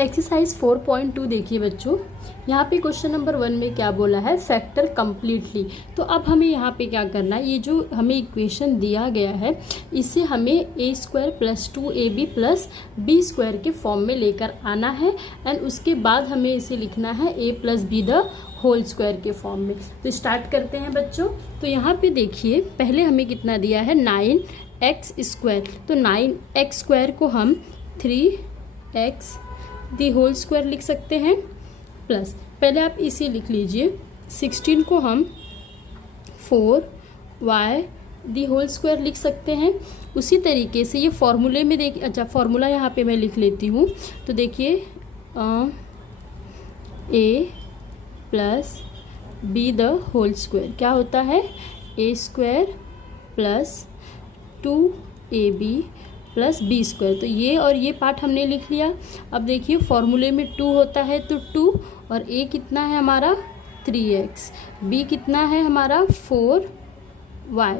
Exercise 4.2 देखिए बच्चों, यहाँ पे क्वेश्चन नंबर 1 में क्या बोला है, फैक्टर कंप्लीटली। तो अब हमें यहाँ पे क्या करना है, ये जो हमें इक्वेशन दिया गया है इसे हमें a square plus 2ab plus B square के फॉर्म में लेकर आना है एंड उसके बाद हमें इसे लिखना है a plus b the whole square के फॉर्म में। तो स्टार्ट करते हैं बच्चों। तो यहाँ पे देखिए पहले हमें कितना दिया है 9x स्क्वायर, तो 9x स्क्वायर को हम 3x दी होल स्क्वायर लिख सकते हैं प्लस, पहले आप इसे लिख लीजिए 16 को हम 4y दी होल स्क्वायर लिख सकते हैं। उसी तरीके से ये फॉर्मूले में देखिए, अच्छा फॉर्मूला यहाँ पे मैं लिख लेती हूँ। तो देखिए a plus b the whole square क्या होता है, a square plus 2ab plus B square. तो ये और ये पार्ट हमने लिख लिया। अब देखिए फॉर्मूले में 2 होता है तो 2 और a कितना है हमारा 3x, b कितना है हमारा 4y।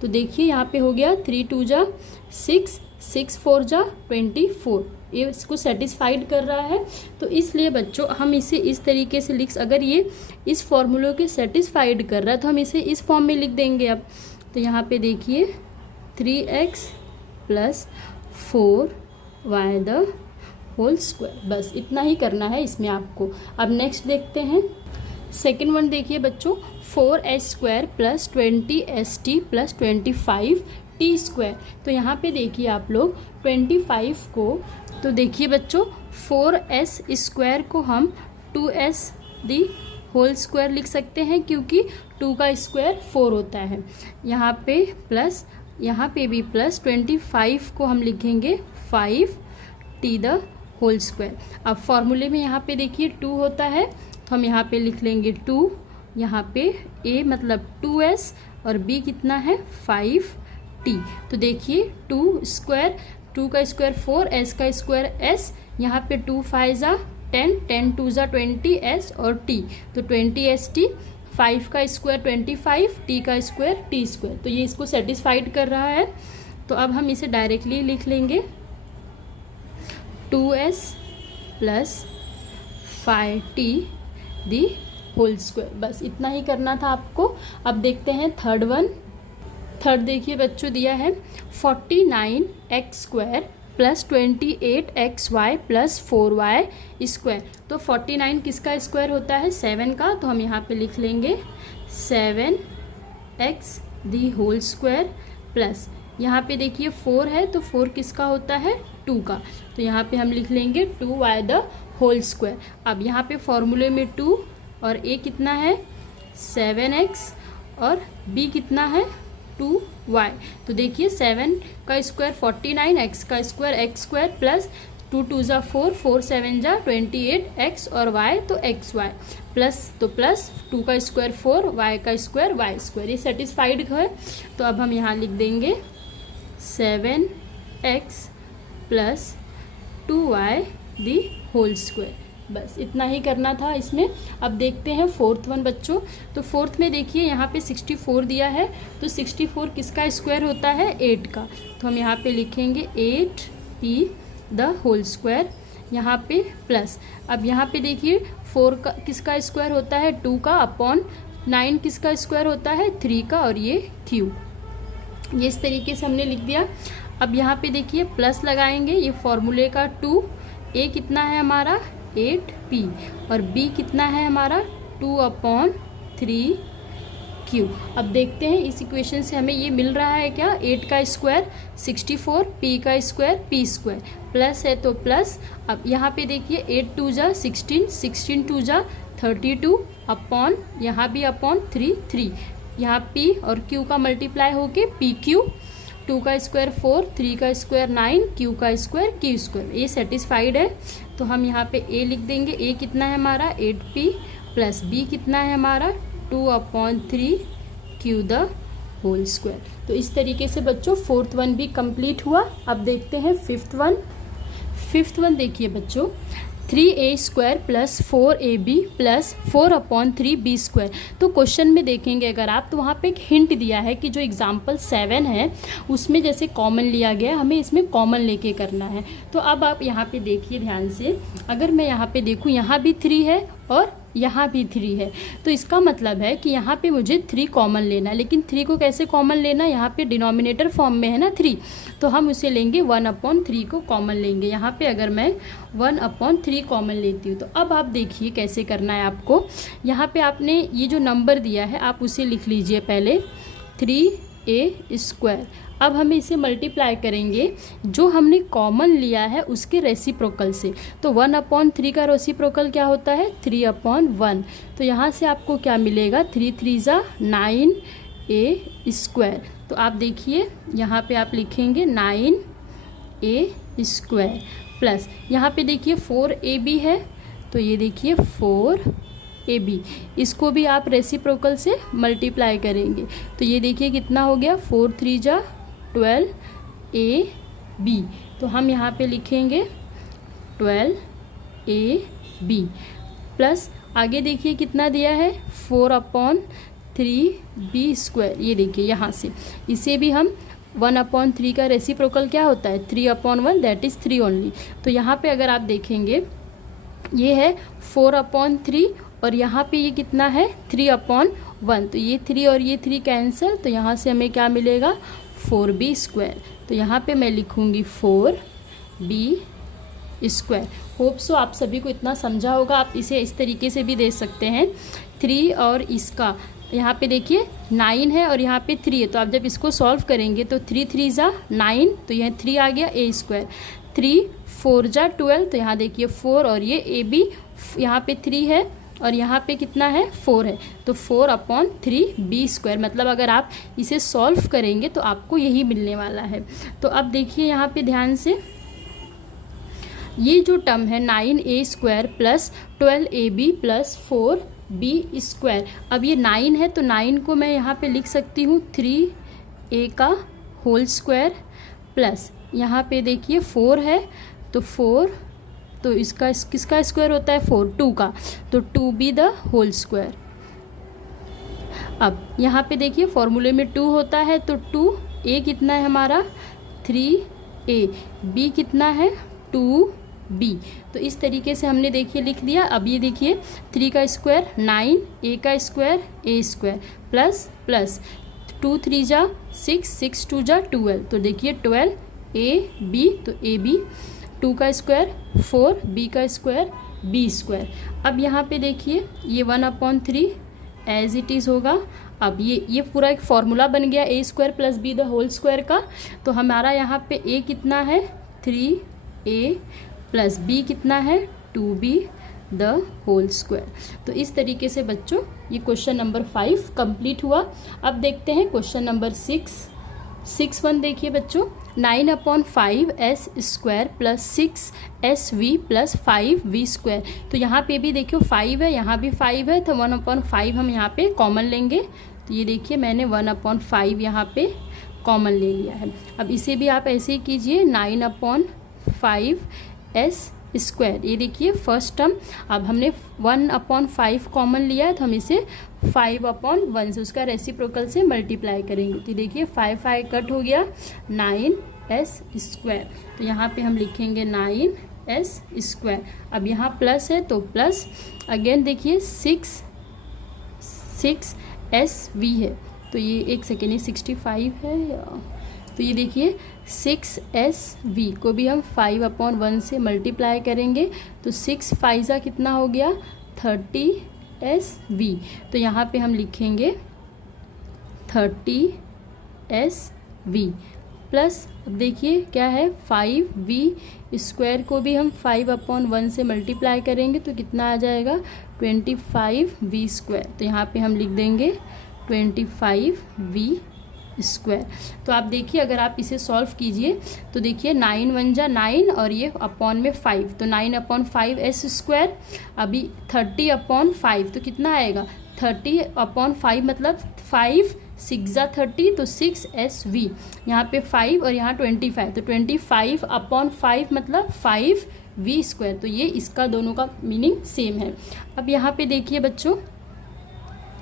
तो देखिए यहाँ पे हो गया 3 2 जा 6, 6 4 जा 24, ये इसको सेटिस्फाइड कर रहा है। तो इसलिए बच्चों हम इसे इस तरीके से अगर ये इस फॉर्मूले के सेटिस्फाइड कर रहा है तो हम इसे इस फॉर्म में लिख देंगे। अब तो यहाँ पे देखिए 3x plus 4y the whole square, बस इतना ही करना है इसमें आपको। अब नेक्स्ट देखते हैं सेकेंड वन। देखिए बच्चों 4s square plus 20st plus 25t square. तो यहाँ पे देखिए आप लोग 25 को, तो देखिए बच्चों 4s स्क्वायर को हम 2s दी होल स्क्वायर लिख सकते हैं क्योंकि 2 का स्क्वायर 4 होता है। यहाँ पे प्लस, यहाँ पे भी प्लस 25 को हम लिखेंगे 5t द होल स्क्वायर। अब फॉर्मूले में यहाँ पे देखिए 2 होता है तो हम यहाँ पे लिख लेंगे 2, यहाँ पे a मतलब 2s और b कितना है 5t। तो देखिए 2 स्क्वायर, 2 का स्क्वायर 4, s का स्क्वायर s, यहाँ पे 2 5 जा 10, 10 2 जा 20s और t, तो 20st, 5 का स्क्वायर 25, t का स्क्वायर t स्क्वायर। तो ये इसको सेटिस्फाइड कर रहा है। तो अब हम इसे डायरेक्टली लिख लेंगे 2s प्लस 5t दी होल स्क्वायर, बस इतना ही करना था आपको। अब देखते हैं थर्ड वन। थर्ड देखिए बच्चों दिया है 49x square plus 28xy plus 4y square. तो 49 किसका स्क्वायर होता है 7 का, तो हम यहाँ पे लिख लेंगे 7x दी होल स्क्वायर प्लस, यहाँ पे देखिए 4 है तो 4 किसका होता है 2 का, तो यहाँ पे हम लिख लेंगे 2y द होल स्क्वायर। अब यहाँ पे फॉर्मूले में 2 और a कितना है 7x और b कितना है 2y। तो देखिए 7 का स्क्वायर 49, x का स्क्वायर x स्क्वायर प्लस 2 2 जा 4, 4 7 जा 28x और y तो xy प्लस, तो प्लस 2 का स्क्वायर 4, y का स्क्वायर y स्क्वायर। ये सेटिस्फाइड है। तो अब हम यहाँ लिख देंगे 7x प्लस 2y दी होल स्क्वायर, बस इतना ही करना था इसमें। अब देखते हैं फोर्थ वन बच्चों। तो फोर्थ में देखिए यहाँ पे 64 दिया है, तो 64 किसका स्क्वायर होता है 8 का, तो हम यहाँ पे लिखेंगे 8p द होल स्क्वायर, यहाँ पे प्लस। अब यहाँ पे देखिए 4 का किसका स्क्वायर होता है 2 का, अपॉन 9 किसका स्क्वायर होता है 3 का, और ये q, ये इस तरीके से हमने लिख दिया। अब यहाँ पे देखिए प्लस लगाएंगे, ये फॉर्मूले का 2, a कितना है हमारा 8p और b कितना है हमारा 2/3q। अब देखते हैं इस इक्वेशन से हमें ये मिल रहा है क्या, 8 का स्क्वायर 64, p का स्क्वायर p स्क्वायर, प्लस है तो प्लस। अब यहाँ पे देखिए 8 2 जा 16, 16 2 जा 32, अपॉन यहाँ भी अपॉन 3, 3, यहाँ p और q का मल्टीप्लाई होके pq, 2 का स्क्वायर 4, 3 का स्क्वायर 9, q का स्क्वायर q स्क्वायर। ये सेटिस्फाइड है। तो हम यहाँ पे a लिख देंगे, a कितना है हमारा 8p प्लस b कितना है हमारा 2/3q द होल स्क्वायर। तो इस तरीके से बच्चों फोर्थ वन भी कंप्लीट हुआ। अब देखते हैं फिफ्थ वन। फिफ्थ वन देखिए बच्चों 3a² plus 4ab plus 4/3b²। तो क्वेश्चन में देखेंगे अगर आप, तो वहाँ पे एक हिंट दिया है कि जो एग्जाम्पल 7 है उसमें जैसे कॉमन लिया गया, हमें इसमें कॉमन लेके करना है। तो अब आप यहाँ पे देखिए ध्यान से, अगर मैं यहाँ पे देखूँ, यहाँ भी 3 है और यहाँ भी 3 है, तो इसका मतलब है कि यहाँ पे मुझे 3 कॉमन लेना है। लेकिन 3 को कैसे कॉमन लेना, यहाँ पे डिनोमिनेटर फॉर्म में है ना 3, तो हम उसे लेंगे 1/3 को कॉमन लेंगे। यहाँ पे अगर मैं 1/3 कॉमन लेती हूँ, तो अब आप देखिए कैसे करना है आपको। यहाँ पे आपने ये जो नंबर दिया है आप उसे लिख लीजिए पहले, 3a²। अब हमें इसे मल्टीप्लाई करेंगे जो हमने कॉमन लिया है उसके रेसिप्रोकल से। तो 1/3 का रेसिप्रोकल क्या होता है, 3/1। तो यहाँ से आपको क्या मिलेगा, 3 3 ज़ा 9a²। तो आप देखिए यहाँ पे आप लिखेंगे 9a² प्लस यहाँ पे देखिए 4ab है, तो ये देखिए 4ab, इसको भी आप रेसिप्रोकल से मल्टीप्लाई करेंगे। तो ये देखिए कितना हो गया, 4 3 ज़ा 12ab। तो हम यहाँ पे लिखेंगे 12ab प्लस आगे देखिए कितना दिया है, 4/3b²। ये देखिए यहाँ से इसे भी हम 1/3 का रेसिप्रोकल क्या होता है, 3/1, दैट इज़ 3 ओनली। तो यहाँ पे अगर आप देखेंगे ये है 4/3 और यहाँ पे ये कितना है 3/1। तो ये 3 और ये 3 कैंसिल, तो यहाँ से हमें क्या मिलेगा, 4b²। तो यहाँ पे मैं लिखूँगी 4b²। होप सो आप सभी को इतना समझा होगा। आप इसे इस तरीके से भी दे सकते हैं, 3 और इसका यहाँ पे देखिए 9 है और यहाँ पे 3 है, तो आप जब इसको सॉल्व करेंगे तो 3 3 ज़ा 9, तो यह 3 आ गया a²। 3 4 ज़ा 12, तो यहाँ देखिए 4 और ये ab, यहाँ पे 3 है और यहाँ पे कितना है 4 है, तो 4/3b²। मतलब अगर आप इसे सॉल्व करेंगे तो आपको यही मिलने वाला है। तो अब देखिए यहाँ पे ध्यान से, ये जो टर्म है 9a² plus 12ab plus 4b²। अब ये 9 है तो 9 को मैं यहाँ पे लिख सकती हूँ 3a² प्लस यहाँ पे देखिए 4 है, तो 4, तो इसका किसका स्क्वायर होता है, 4 2 का, तो 2b²। अब यहाँ पे देखिए फॉर्मूले में 2 होता है, तो 2a कितना है हमारा 3a, b कितना है 2b। तो इस तरीके से हमने देखिए लिख दिया। अब ये देखिए 3 का स्क्वायर 9, a का स्क्वायर a² प्लस प्लस 2 3 ज़ा 6, 6 2 ज़ा 12, तो देखिए 12ab, तो ab, 2 का स्क्वायर 4, b का स्क्वायर b²। अब यहाँ पे देखिए ये 1/3 एज इट इज़ होगा। अब ये पूरा एक फॉर्मूला बन गया a² प्लस b² का। तो हमारा यहाँ पे a कितना है 3a प्लस b कितना है 2b²। तो इस तरीके से बच्चों ये क्वेश्चन नंबर 5 कंप्लीट हुआ। अब देखते हैं क्वेश्चन नंबर 6 देखिए बच्चों, 9/5s² plus 6sv plus 5v²। तो यहाँ पे भी देखियो 5 है, यहाँ भी 5 है, तो 1/5 हम यहाँ पे कॉमन लेंगे। तो ये देखिए मैंने 1/5 यहाँ पे कॉमन ले लिया है। अब इसे भी आप ऐसे ही कीजिए, 9/5s²। ये देखिए फर्स्ट टर्म, अब हमने 1/5 कॉमन लिया है, तो हम इसे 5/1 से उसका रेसिप्रोकल से मल्टीप्लाई करेंगे। तो देखिए 5 5 कट हो गया, 9s²। तो यहाँ पे हम लिखेंगे 9s²। अब यहाँ प्लस है तो प्लस, अगेन देखिए 6sv है, तो ये एक सेकेंड, ये 65 है, तो ये देखिए 6sv को भी हम 5/1 से मल्टीप्लाई करेंगे, तो 6 5 ज़ा कितना हो गया 30sv। तो यहाँ पे हम लिखेंगे 30sv प्लस, अब देखिए क्या है 5v² को भी हम 5/1 से मल्टीप्लाई करेंगे, तो कितना आ जाएगा 25v²। तो यहाँ पे हम लिख देंगे 25v²। तो आप देखिए अगर आप इसे सॉल्व कीजिए तो देखिए 9 1 जा 9 और ये अपॉन में 5, तो 9/5s²। अभी 30/5, तो कितना आएगा 30/5 मतलब 5 6 ज़ा 30, तो 6sv। यहाँ पे 5 और यहाँ 25, तो 25/5 मतलब 5 वी स्क्वायर। तो ये इसका दोनों का मीनिंग सेम है। अब यहाँ पे देखिए बच्चों,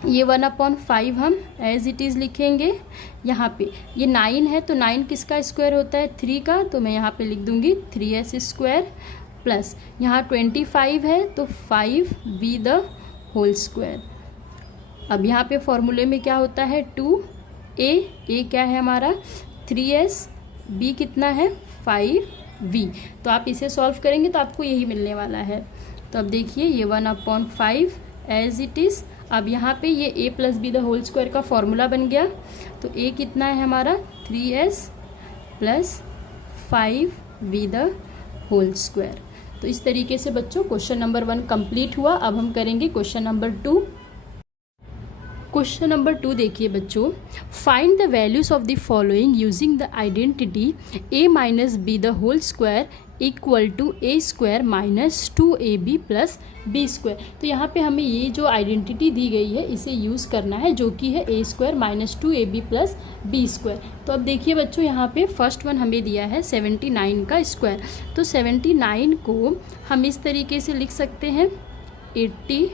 ये 1/5 हम एज इट इज़ लिखेंगे। यहाँ पे ये 9 है तो 9 किसका स्क्वायर होता है, 3 का, तो मैं यहाँ पे लिख दूँगी 3s स्क्वायर, प्लस यहाँ 25 है तो 5v द होल स्क्वायर। अब यहाँ पे फॉर्मूले में क्या होता है, 2a क्या है हमारा 3s, b कितना है 5v। तो आप इसे सॉल्व करेंगे तो आपको यही मिलने वाला है। तो अब देखिए ये 1/5 एज इट इज़। अब यहाँ पे ये a plus b the whole square का फॉर्मूला बन गया। तो a कितना है हमारा 3s plus 5v the whole square. तो इस तरीके से बच्चों क्वेश्चन नंबर 1 कंप्लीट हुआ। अब हम करेंगे क्वेश्चन नंबर 2। क्वेश्चन नंबर 2 देखिए बच्चों, find the values of the following using the identity a minus b the whole square equal to a square minus 2ab plus B square. तो यहाँ पे हमें ये जो आइडेंटिटी दी गई है इसे यूज़ करना है, जो कि है a square minus 2ab plus B square. तो अब देखिए बच्चों, यहाँ पे फर्स्ट वन हमें दिया है 79 का स्क्वायर। तो 79 को हम इस तरीके से लिख सकते हैं 80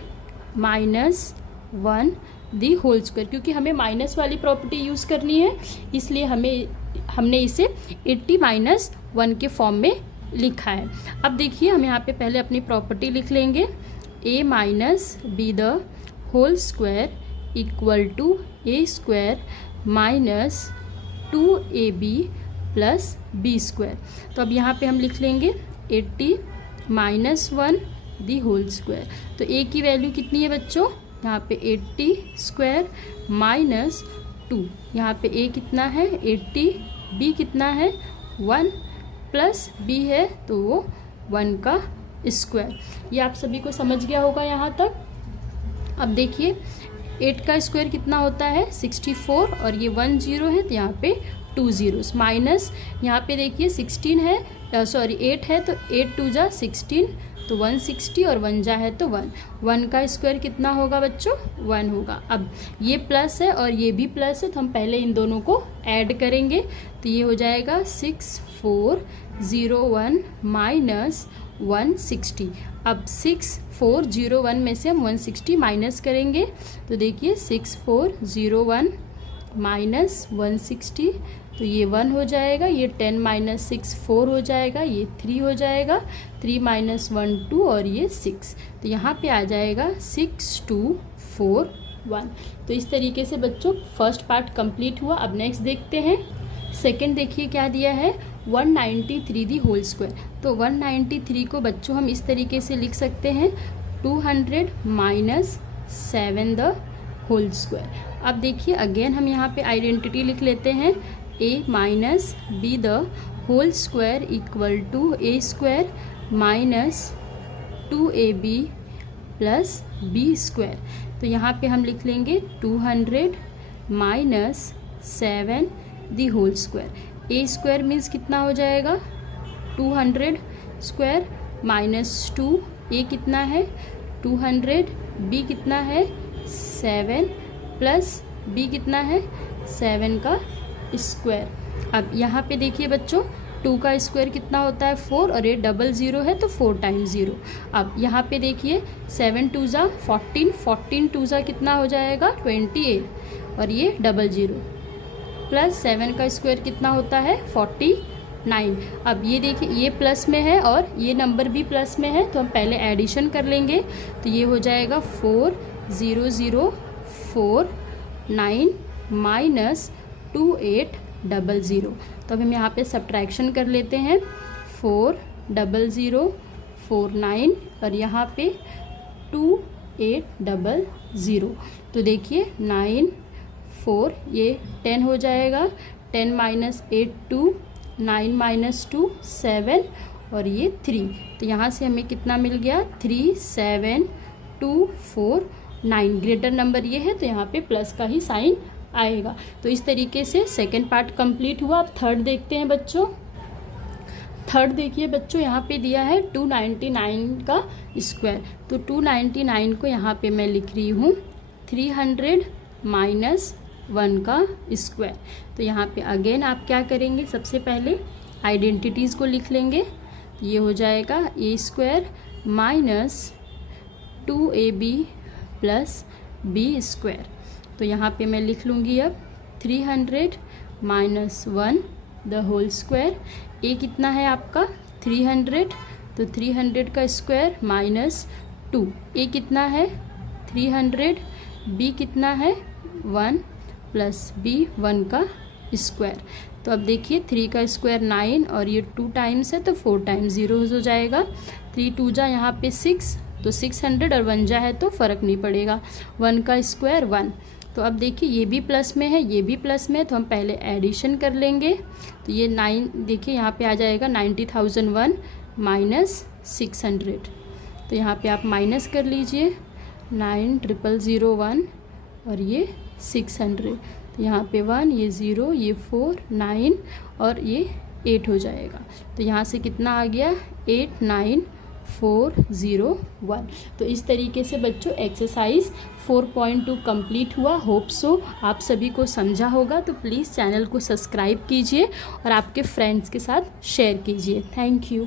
माइनस 1 दी होल स्क्वायर, क्योंकि हमें माइनस वाली प्रॉपर्टी यूज़ करनी है, इसलिए हमने इसे 80 माइनस 1 के फॉर्म में लिखा है। अब देखिए हम यहाँ पे पहले अपनी प्रॉपर्टी लिख लेंगे, a minus b the whole square equal to a square minus 2ab plus B square. तो अब यहाँ पे हम लिख लेंगे 80 माइनस 1 दी होल स्क्वायर। तो a की वैल्यू कितनी है बच्चों, यहाँ पे 80 स्क्वायर माइनस 2, यहाँ पे a कितना है 80, b कितना है 1 प्लस b है तो वो 1 का स्क्वायर। ये आप सभी को समझ गया होगा यहाँ तक। अब देखिए 8 का स्क्वायर कितना होता है 64, और ये 1 0 है तो यहाँ पे 2 zeros माइनस यहाँ पे देखिए 16 है, 8 है तो 8 2 जा 16 तो 160, और 1 जा है तो 1 का स्क्वायर कितना होगा बच्चों 1 होगा। अब ये प्लस है और ये भी प्लस है तो हम पहले इन दोनों को ऐड करेंगे। तो ये हो जाएगा 6401 माइनस 160। अब 6401 में से हम 160 माइनस करेंगे तो देखिए 6401 माइनस 160, तो ये 1 हो जाएगा, ये 10 माइनस 6 4 हो जाएगा, ये 3 हो जाएगा, 3 माइनस 1 2 और ये 6, तो यहाँ पे आ जाएगा 6241। तो इस तरीके से बच्चों फर्स्ट पार्ट कंप्लीट हुआ। अब नेक्स्ट देखते हैं सेकंड। देखिए क्या दिया है 193 दी होल स्क्वायर। तो 193 को बच्चों हम इस तरीके से लिख सकते हैं 200 माइनस 7 द होल स्क्वायर। अब देखिए अगेन हम यहाँ पे आइडेंटिटी लिख लेते हैं, a minus b the whole square equal to a square minus 2ab plus B square. तो यहाँ पे हम लिख लेंगे 200 minus 7 the whole square. a square means कितना हो जाएगा 200 स्क्वायर माइनस 2, a कितना है 200, b कितना है 7 प्लस b कितना है 7 का स्क्वायर। अब यहाँ पे देखिए बच्चों 2 का स्क्वायर कितना होता है 4, और ये 00 है तो 4 टाइम्स 0। अब यहाँ पे देखिए 7 2 जा 14, 14 2 जा कितना हो जाएगा 28, और ये 00 प्लस 7 का स्क्वायर कितना होता है 49। अब ये देखिए ये प्लस में है और ये नंबर भी प्लस में है, तो हम पहले एडिशन कर लेंगे। तो ये हो जाएगा 400449 माइनस 2800। तो अब हम यहाँ पे सब्ट्रैक्शन कर लेते हैं 40049 और यहाँ पे 2800। तो देखिए 9 4 ये 10 हो जाएगा, 10 माइनस 8 2, 9 माइनस 2 7 और ये 3। तो यहाँ से हमें कितना मिल गया 37249। ग्रेटर नंबर ये है तो यहाँ पे प्लस का ही साइन आएगा। तो इस तरीके से सेकंड पार्ट कंप्लीट हुआ। अब थर्ड देखते हैं बच्चों। थर्ड देखिए बच्चों यहाँ पे दिया है 299 का स्क्वायर। तो 299 को यहाँ पे मैं लिख रही हूँ 300 माइनस 1 का स्क्वायर। तो यहाँ पे अगेन आप क्या करेंगे, सबसे पहले आइडेंटिटीज़ को लिख लेंगे। ये हो जाएगा A square minus 2ab plus B square. तो यहाँ पे मैं लिख लूँगी अब 300 minus 1 the whole square. A कितना है आपका 300, तो 300 का स्क्वायर माइनस 2। ए कितना है 300, बी कितना है 1 प्लस बी 1 का स्क्वायर। तो अब देखिए 3 का स्क्वायर 9 और ये 2 टाइम्स है तो 4 टाइम्स 0 हो जाएगा। 3 2 जा यहाँ पे 6, तो 600 और 1 जा है तो फ़र्क नहीं पड़ेगा। 1 का स्क्वायर 1। तो अब देखिए ये भी प्लस में है, ये भी प्लस में है, तो हम पहले एडिशन कर लेंगे। तो ये 9 देखिए यहाँ पे आ जाएगा 90,001 माइनस 600। तो यहाँ पे आप माइनस कर लीजिए 9,001 और ये 600। तो यहाँ पे 1, ये 0, ये 4, 9 और ये 8 हो जाएगा। तो यहाँ से कितना आ गया 89401। तो इस तरीके से बच्चों एक्सरसाइज 4.2 कंप्लीट हुआ। होप सो आप सभी को समझा होगा। तो प्लीज़ चैनल को सब्सक्राइब कीजिए और आपके फ्रेंड्स के साथ शेयर कीजिए। Thank you.